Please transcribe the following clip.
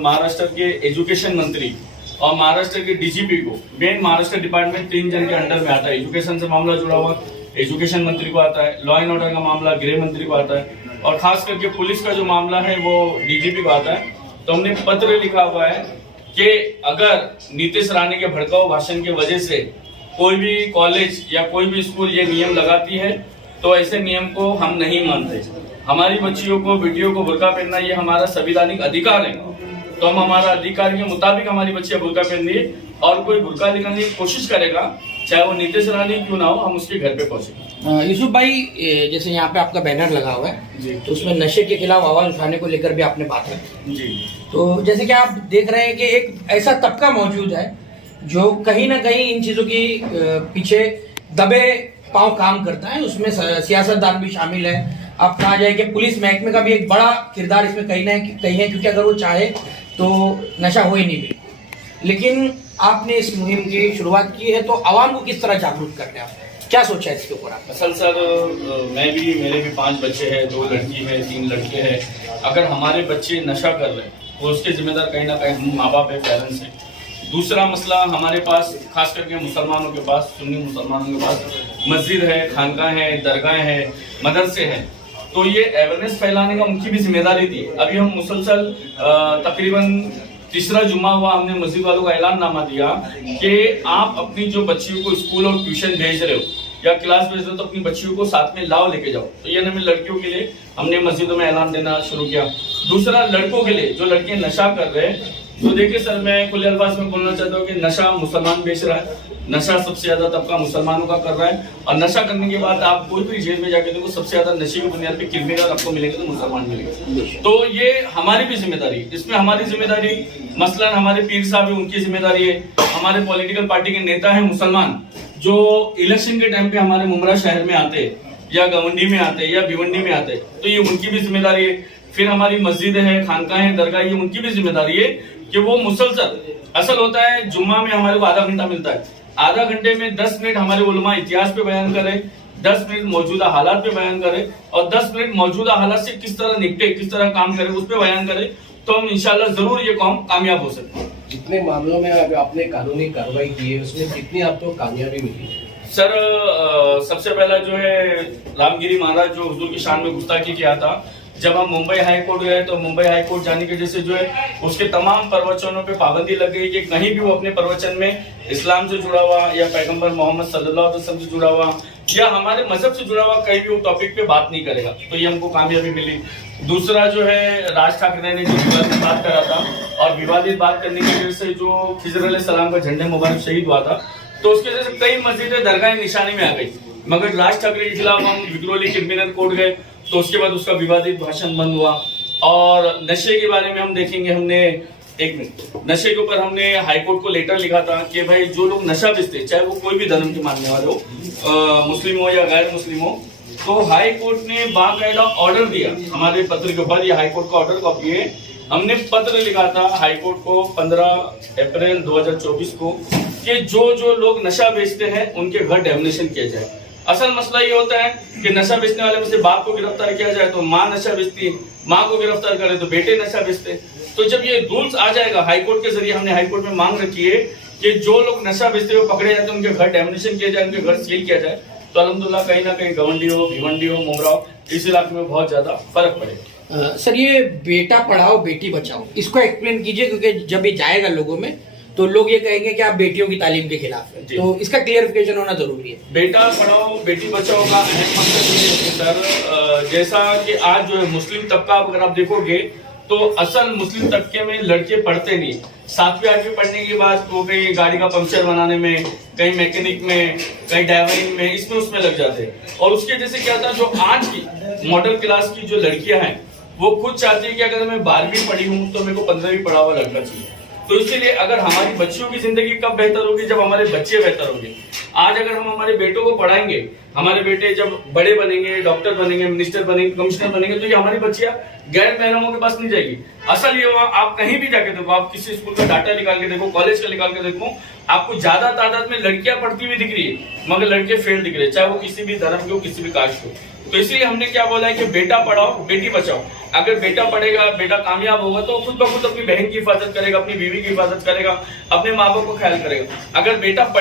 महाराष्ट्र के एजुकेशन मंत्री और महाराष्ट्र के डीजीपी को, मेन महाराष्ट्र डिपार्टमेंट 3 जन के अंडर में आता है। एजुकेशन से मामला जुड़ा हुआ एजुकेशन मंत्री को आता है, लॉ एंड ऑर्डर का मामला गृह मंत्री को आता है, और खास करके पुलिस का जो मामला है वो डीजीपी को आता है। तो हमने पत्र लिखा हुआ है कि अगर नीतीश राणे के भड़काऊ भाषण की वजह से कोई भी कॉलेज या कोई भी स्कूल ये नियम लगाती है तो ऐसे नियम को हम नहीं मानते। हमारी बच्चियों को, बेटियों को बुर्का पहनना ये हमारा संवैधानिक अधिकार है, तो हम हमारा अधिकार के मुताबिक हमारी बच्चियां बुर्का पहन रही है, और कोई बुर्का दिखाने की कोशिश करेगा चाहे वो नीतीश राणे क्यों ना हो, हम उसके घर पे पहुंचेंगे। यूसुफ भाई, जैसे यहाँ पे आपका बैनर लगा हुआ है जी, तो उसमें नशे के खिलाफ आवाज उठाने को लेकर भी आपने बात रखी जी। तो जैसे कि आप देख रहे हैं कि एक ऐसा तबका मौजूद है जो कहीं ना कहीं इन चीजों की पीछे दबे पांव काम करता है, उसमें सियासतदान भी शामिल है। आप कहा जाए कि पुलिस महकमे का भी एक बड़ा किरदार इसमें कहीं है, क्योंकि अगर वो चाहे तो नशा हो ही नहीं भी। लेकिन आपने इस मुहिम की शुरुआत की है, तो आवाम को किस तरह जागरूक करना है, क्या सोचा है इसके ऊपर आप? असल सर, मेरे भी 5 बच्चे हैं, 2 लड़की है, 3 लड़के हैं। अगर हमारे बच्चे नशा कर रहे हैं तो उसके जिम्मेदार कहीं ना कहीं माँ बाप है, पेरेंट्स है। दूसरा मसला, हमारे पास खास करके मुसलमानों के पास, सुन्नी मुसलमानों के पास मस्जिद है, खानकाह है, दरगाह है, मदरसे हैं, तो ये अवेयरनेस फैलाने का उनकी भी जिम्मेदारी थी। अभी हम मुसलसल तकरीबन तीसरा जुम्मा हुआ, हमने मस्जिद वालों का ऐलाननामा दिया कि आप अपनी जो बच्चियों को स्कूल और ट्यूशन भेज रहे हो या क्लास भेज रहे हो तो अपनी बच्चियों को साथ में लाओ, लेके जाओ। तो ये हमें लड़कियों के लिए हमने मस्जिदों में ऐलान देना शुरू किया। दूसरा, लड़कों के लिए, जो लड़के नशा कर रहे हैं, तो देखिए सर, मैं खुले अल्फाज में बोलना चाहता हूँ कि नशा मुसलमान बेच रहा है, नशा सबसे ज्यादा तबका मुसलमानों का कर रहा है, और नशा करने के बाद आप कोई भी जेल में जाके देखो, सबसे ज्यादा नशे की बुनियाद पे क्रिमिनल आपको मिलेंगे तो मुसलमान मिलेंगे। तो ये हमारी भी जिम्मेदारी, इसमें हमारी जिम्मेदारी, मसलन हमारे पीर साहब है, उनकी जिम्मेदारी है, हमारे पॉलिटिकल पार्टी के नेता है मुसलमान, जो इलेक्शन के टाइम पे हमारे मुमरा शहर में आते या गवंडी में आते या भिवंडी में आते, तो ये उनकी भी जिम्मेदारी है। फिर हमारी मस्जिद है, खानकाह है, दरगाह, ये उनकी भी जिम्मेदारी है कि वो मुसलसल, असल होता है जुम्मा में हमारे को आधा घंटा मिलता है, आधा घंटे में 10 मिनट हमारे उलमा इतिहास पे बयान करें, 10 मिनट मौजूदा हालात पे बयान करें, और 10 मिनट मौजूदा हालात से किस तरह निपटे, किस तरह काम करें, उस पर बयान करें, तो हम इंशाल्लाह जरूर ये काम कामयाब हो सकते हैं। जितने मामलों में आपने कानूनी कार्रवाई की है उसमें कितनी आपको कामयाबी मिली? सर, सबसे पहला जो है रामगिरी महाराज जो हुजूर की शान में गुस्ताखी किया था, जब हम मुंबई हाई कोर्ट गए तो मुंबई हाई कोर्ट जाने की वजह से जो है उसके तमाम प्रवचनों पे पाबंदी लग गई कि कहीं भी वो अपने प्रवचन में इस्लाम से जुड़ा हुआ या पैगंबर मोहम्मद सल्लल्लाहु अलैहि वसल्लम से जुड़ा हुआ या हमारे मजहब से जुड़ा हुआ कहीं भी वो टॉपिक पे बात नहीं करेगा, तो ये हमको कामयाबी मिली। दूसरा जो है, राज ठाकरे ने जो विवादित बात करा था, और विवादित बात करने की वजह से जो खिजर अलैहिस्सलाम का झंडे मुबारक शहीद हुआ था, तो उसकी वजह से कई मस्जिदें दरगाह निशानी में आ गई। मगर राज ठाकरे के खिलाफ हम विक्रोली क्रिमिनल कोर्ट गए, तो उसके बाद उसका विवादित भाषण बंद हुआ। और नशे के बारे में हम देखेंगे, हमने एक मिनट, नशे के ऊपर हमने हाईकोर्ट को लेटर लिखा था कि भाई जो लोग नशा बेचते, चाहे वो कोई भी धर्म के मानने वाले हो, मुस्लिम हो या गैर मुस्लिम हो, तो हाई कोर्ट ने बाकायदा ऑर्डर दिया हमारे पत्र के ऊपर, ये हाई कोर्ट का ऑर्डर कॉपी है, हमने पत्र लिखा था हाई कोर्ट को 15 अप्रैल 2024 को कि जो लोग नशा बेचते हैं उनके घर डेमोलिशन किया जाए। असल मसला ये होता है कि नशा बेचने वाले में से बाप को गिरफ्तार किया जाए तो माँ नशा बेचती है, माँ को गिरफ्तार करे तो बेटे नशा बेचते। तो जब ये रूल्स आ जाएगा हाईकोर्ट के जरिए, हमने हाईकोर्ट में मांग रखी है कि जो लोग नशा बेचते हुए पकड़े जाते हैं उनके घर डेमोलिशन किया जाए, उनके घर सील किया जाए, तो अल्हम्दुलिल्लाह कहीं ना कहीं गवंडी हो, भिवंडी हो, मुमरा हो, इस इलाके में बहुत ज्यादा फर्क पड़ेगा। सर, ये बेटा पढ़ाओ बेटी बचाओ, इसको एक्सप्लेन कीजिए, क्योंकि जब ये जाएगा लोगों में तो लोग ये कहेंगे कि आप बेटियों की तालीम के खिलाफ है, तो इसका क्लियरिफिकेशन होना जरूरी है। बेटा पढ़ाओ बेटी बचाओ का अहम मकसद ये है सर, जैसा कि आज जो है मुस्लिम तबका, अगर आप देखोगे तो असल मुस्लिम तबके में लड़के पढ़ते नहीं, 7वीं 8वीं पढ़ने के बाद वो कहीं गाड़ी का पंक्चर बनाने में, कहीं मैकेनिक में, कहीं ड्राइवरिंग में, इसमें उसमें लग जाते हैं। और उसके जैसे क्या होता है, जो आज की मॉडल क्लास की जो लड़कियां हैं वो खुद चाहती है कि अगर मैं 12वीं पढ़ी हूँ तो मेरे को 15वीं पढ़ा हुआ लड़का चाहिए। तो इसीलिए अगर हमारी बच्चियों की जिंदगी कब बेहतर होगी, जब हमारे बच्चे बेहतर होंगे। आज अगर हम हमारे बेटों को पढ़ाएंगे, हमारे बेटे जब बड़े बनेंगे, डॉक्टर बनेंगे, मिनिस्टर बनेंगे, कमिश्नर बनेंगे, तो ये हमारी बच्चियां गैर महरमों के पास नहीं जाएगी। असल ये हुआ, आप कहीं भी जाके देखो, आप किसी स्कूल का डाटा निकाल के देखो, कॉलेज का निकाल के देखो, आपको ज्यादा तादाद में लड़कियां पढ़ती हुई दिख रही है, मगर लड़के फेल दिख रहे हैं, चाहे वो किसी भी धर्म के हो, किसी भी कास्ट के हो। तो इसीलिए हमने क्या बोला है कि बेटा पढ़ाओ बेटी बचाओ। अगर बेटा पढ़ेगा, बेटा कामयाब होगा तो खुद ब खुद अपनी बहन की हिफाजत करेगा, अपनी बीवी की हिफाजत करेगा, अपने माँ बाप को ख्याल करेगा। अगर बेटा पढ़े